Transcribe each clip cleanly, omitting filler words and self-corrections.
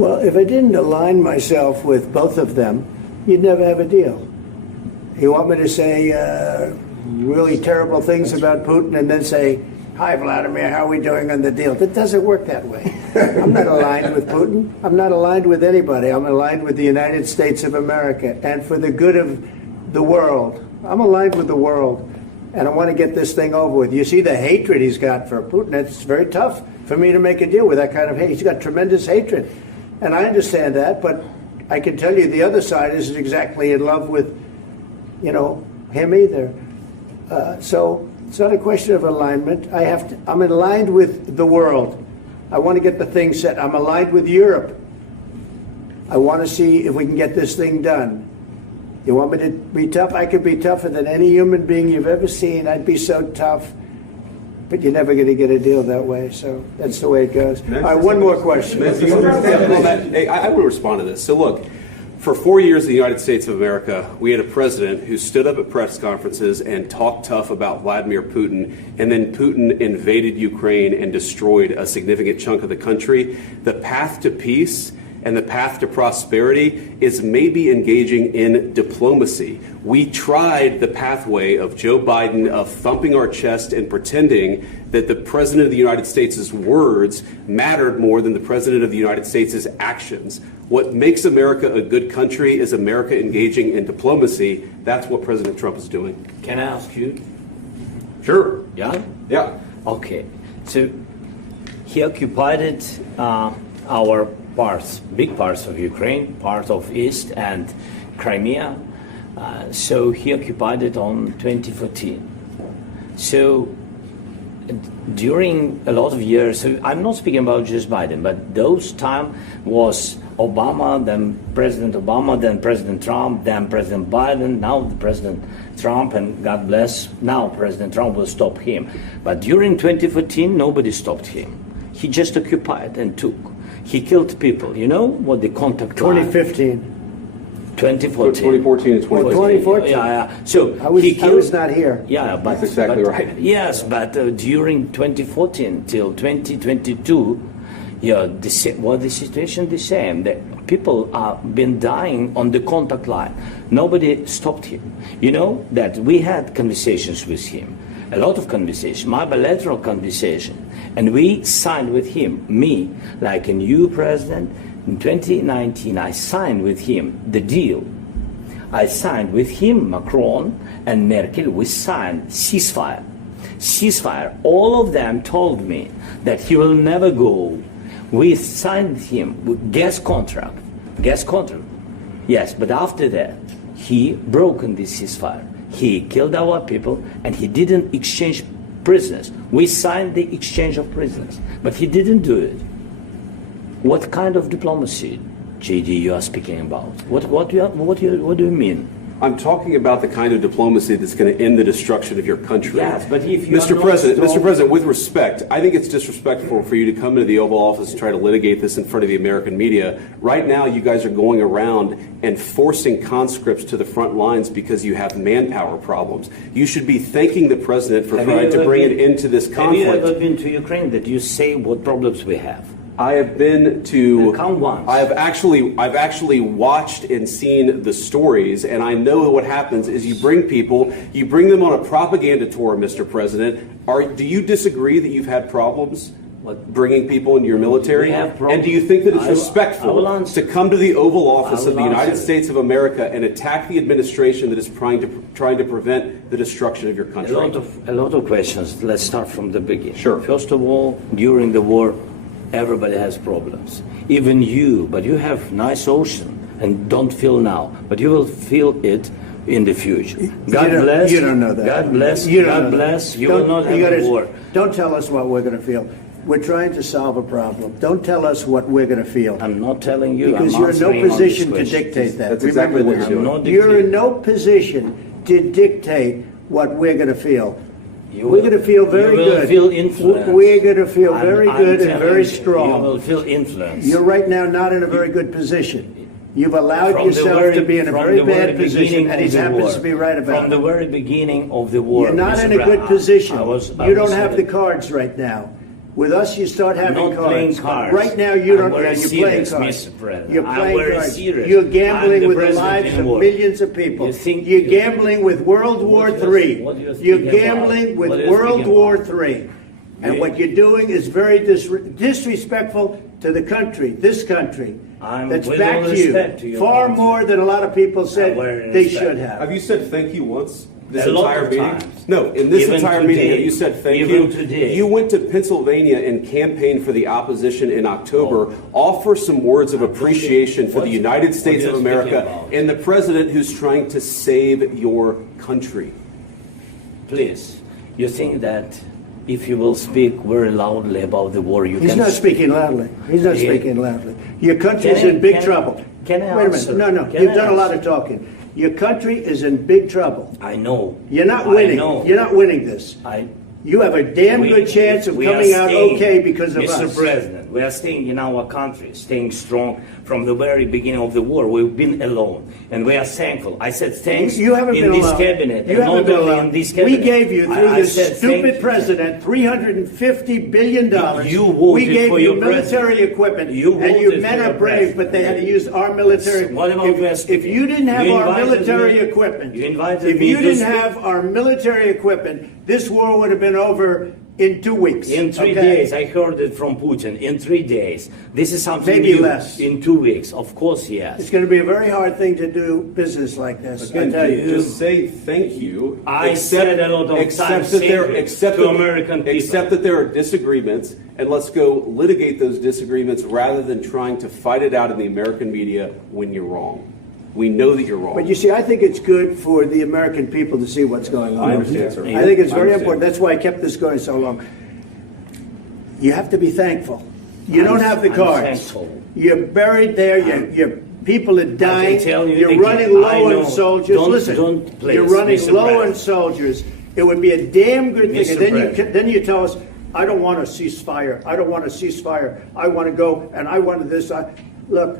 Well, if I didn't align myself with both of them, you'd never have a deal. You want me to say really terrible things about Putin and then say, "Hi, Vladimir, how are we doing on the deal?" That doesn't work that way. I'm not aligned with Putin. I'm not aligned with anybody. I'm aligned with the United States of America and for the good of the world. I'm aligned with the world, and I want to get this thing over with. You see the hatred he's got for Putin. It's very tough for me to make a deal with that kind of hate. He's got tremendous hatred, and I understand that, but I can tell you the other side isn't exactly in love with, him either. So it's not a question of alignment. I'm aligned with the world. I want to get the thing set. I'm aligned with Europe. I want to see if we can get this thing done. You want me to be tough? I could be tougher than any human being you've ever seen. I'd be so tough. But you're never going to get a deal that way. So that's the way it goes. All right, one more question. I would respond to this. So look, for 4 years in the United States of America, we had a president who stood up at press conferences and talked tough about Vladimir Putin, and then Putin invaded Ukraine and destroyed a significant chunk of the country. The path to peace and the path to prosperity is maybe engaging in diplomacy. We tried the pathway of Joe Biden of thumping our chest and pretending that the President of the United States' words mattered more than the President of the United States' actions. What makes America a good country is America engaging in diplomacy. That's what President Trump is doing. Can I ask you? Sure. Yeah? Yeah. Okay. So he occupied our big parts of Ukraine, part of East and Crimea. So he occupied it on 2014. So during a lot of years, so I'm not speaking about just Biden, but those time was Obama, then President Obama, then President Trump, then President Biden, now the President Trump, and God bless, now President Trump will stop him. But during 2014, nobody stopped him. He just occupied and took. He killed people. You know what the contact 2015. 2014. 2014 and 2014. 2014. Yeah. So I was not here. Yeah, but that's exactly right. Yes, but during 2014 till 2022, the situation the same. The people have been dying on the contact line. Nobody stopped him. You know that we had conversations with him, a lot of conversations, my bilateral conversation, and we signed with him, me, like a new president. In 2019, I signed with him the deal. I signed with him, Macron and Merkel, we signed ceasefire. Ceasefire. All of them told me that he will never go. We signed him with gas contract. Yes, but after that, he broken this ceasefire. He killed our people and he didn't exchange prisoners. We signed the exchange of prisoners, but he didn't do it. What kind of diplomacy, JD, you are speaking about? What do you mean? I'm talking about the kind of diplomacy that's going to end the destruction of your country. Yes, but if you Mr. President, with respect, I think it's disrespectful for you to come into the Oval Office and try to litigate this in front of the American media. Right now, you guys are going around and forcing conscripts to the front lines because you have manpower problems. You should be thanking the President for trying to bring an end to this conflict. Have you ever been to Ukraine that you say what problems we have? I have been to. Count once. I've actually watched and seen the stories, and I know what happens is you bring them on a propaganda tour, Mr. President. Do you disagree that you've had problems bringing people into your military? And do you think that it's respectful to come to the Oval Office of the United States of America and attack the administration that is trying to prevent the destruction of your country? A lot of questions. Let's start from the beginning. Sure. First of all, during the war, everybody has problems. Even you, but you have nice ocean and don't feel now, but you will feel it in the future. God bless. You don't know that. God bless. God bless. You will not have a war. Don't tell us what we're going to feel. We're trying to solve a problem. Don't tell us what we're going to feel. I'm not telling you. Because you're in no position to dictate that. That's exactly what you're doing. You're in no position to dictate what we're going to feel. We're going to feel very good. You will feel influence. We're going to feel very good and very strong. You will feel influence. You're right now not in a very good position. You've allowed yourself to be in a very bad position, and he happens to be right about it. From the very beginning of the war. You're not in a good position. You don't have the cards right now. With us, you start having Not playing cards. cards. Right now, you don't. I'm very You're playing serious, cards. Mr. President. You're I'm playing very cards. serious. You're I'm gambling the with the president lives in of war. millions of people. You think- You're gambling with World War What do you- III. what do you You're think about? gambling with What do you World think War about? III. And You- what you're doing is very disrespectful to the country, this country. That's with back all to respect to you. your Far country. more than a lot of people said very they respect. should have. Have you said thank you once? This A lot entire of meeting? times. No, in this Even entire today. meeting, have you said thank Even you? today. You went to Pennsylvania and campaigned for the opposition in October. Offer some words of appreciation for the What- United States what of are you speaking America about? and the president who's trying to save your country. Please, you think that if you will speak very loudly about the war, you He's can... not speaking loudly. He's not Yeah. speaking loudly. Your country is Can I- in big can I- trouble. can I Wait a answer? minute. No, Can you've I done a lot answer? of talking. Your country is in big trouble. I know. You're not I winning. know. You're not winning this. You have a damn good chance of we are coming out staying, okay because of Mr. us. President, we are staying in our country, staying strong from the very beginning of the war. We've been alone, and we are thankful. I said thanks You haven't in been this alone. cabinet, You and haven't not been only alone. in this We cabinet. gave you, through I this said stupid thank you. president, $350 billion. You voted we gave for you your military president. equipment. You and you voted men for are your brave, but they had to use our military. What about West? If you didn't have You our invited military me- equipment, you invited if me you to didn't speak. have our military equipment, this war would have been over in 2 weeks. In 3 okay? days, I heard it from Putin. In 3 days, this is something Maybe new. less. In 2 weeks, of course, yes. It's going to be a very hard thing to do business like this. I Again, tell you. just say thank you. I said a lot of times that there, thank you except to that- American people. Except that there are disagreements, and let's go litigate those disagreements rather than trying to fight it out in the American media when you're wrong. We know that you're wrong. But you see, I think it's good for the American people to see what's going on. I understand, sir. I think it's I very understand. important. That's why I kept this going so long. You have to be thankful. You don't have the I'm cards. thankful. You're buried there. Your people are dying. tell you You're again, running low I know. on soldiers. Don't- Listen, don't, please, you're running Mr. low on President. soldiers. It would be a damn good thing. Mr. And then President. then you tell us, I don't want a ceasefire. I don't want a ceasefire. I want to go and I want this. Look,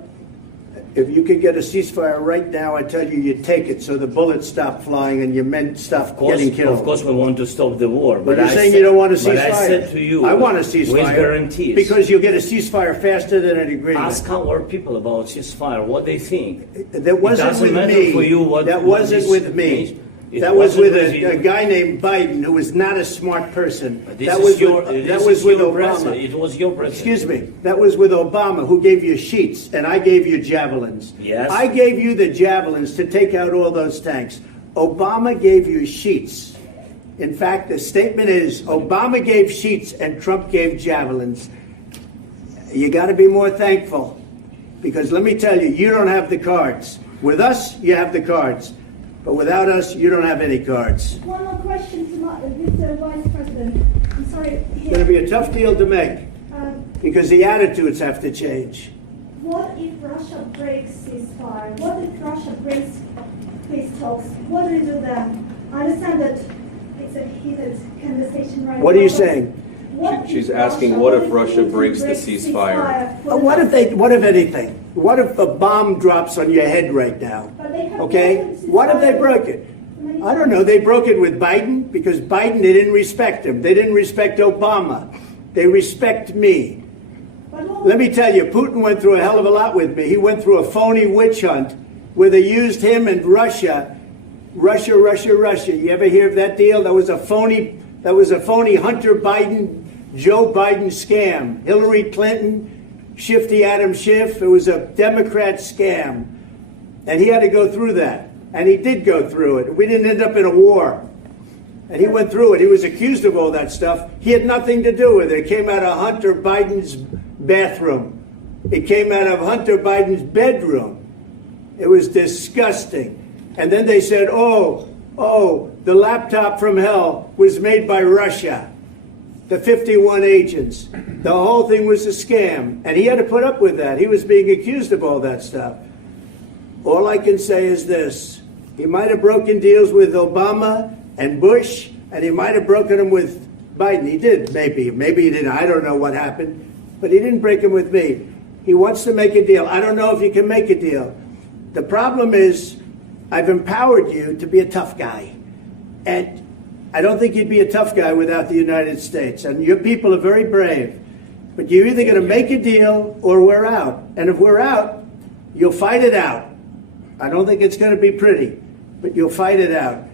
if you could get a ceasefire right now, I tell you, you take it so the bullets stop flying and your men stop getting killed. Of course, we want to stop the war. But you're I saying said- you don't want a ceasefire. But I said to you, I want a ceasefire. with guarantees. Because you'll get a ceasefire faster than an agreement. Ask our people about ceasefire, what they think. That wasn't it doesn't with matter me. for you what that what wasn't this with me. means. It That was wasn't with you. a guy named Biden who was not a smart person. This That is was your, with, this that is was with your Obama. president. It was your president. Excuse me. That was with Obama, who gave you sheets, and I gave you javelins. Yes. I gave you the javelins to take out all those tanks. Obama gave you sheets. In fact, the statement is Obama gave sheets and Trump gave javelins. You got to be more thankful, because let me tell you, you don't have the cards. With us, you have the cards. But without us, you don't have any cards. One more question to Mr. Vice President. I'm sorry. It's going to be a tough deal to make, because the attitudes have to change. What if Russia breaks ceasefire? What if Russia breaks peace talks? What do you do then? I understand that it's a heated conversation right now. What are you but saying? what She's if asking, Russia- what if if Russia Putin breaks the breaks ceasefire? for What if nothing? what if anything? What if a bomb drops on your head right now? But they have Okay? broken ceasefire What if they broke it? many I don't know. They broke it with Biden because Biden, they didn't respect him. They didn't respect Obama. They respect me. But what- Let me tell you, Putin went through a hell of a lot with me. He went through a phony witch hunt where they used him and Russia. Russia. You ever hear of that deal? That was a phony Hunter Biden, Joe Biden scam. Hillary Clinton, Shifty Adam Schiff. It was a Democrat scam. And he had to go through that. And he did go through it. We didn't end up in a war. And he went through it. He was accused of all that stuff. He had nothing to do with it. It came out of Hunter Biden's bathroom. It came out of Hunter Biden's bedroom. It was disgusting. And then they said, oh, the laptop from hell was made by Russia. The 51 agents. The whole thing was a scam. And he had to put up with that. He was being accused of all that stuff. All I can say is this. He might have broken deals with Obama and Bush, and he might have broken them with Biden. He did, maybe. Maybe he didn't. I don't know what happened. But he didn't break them with me. He wants to make a deal. I don't know if you can make a deal. The problem is I've empowered you to be a tough guy. And I don't think you'd be a tough guy without the United States. And your people are very brave. But you're either going to make a deal or we're out. And if we're out, you'll fight it out. I don't think it's going to be pretty, but you'll fight it out.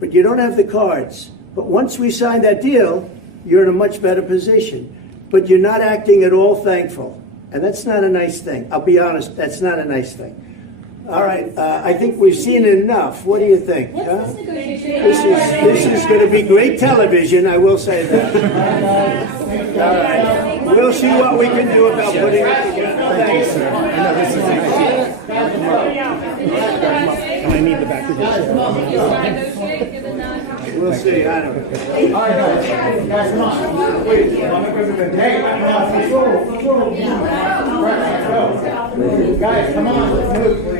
But you don't have the cards. But once we sign that deal, you're in a much better position. But you're not acting at all thankful. And that's not a nice thing. I'll be honest, that's not a nice thing. All right, I think we've seen enough. What do you think? Huh? This is going to be great television, I will say that. All right. We'll see what we can do about putting it together. Thanks, sir. And I need the back of this. We'll see. I don't know. All right, guys, come on. Wait, hey, guys, come on. Let's move.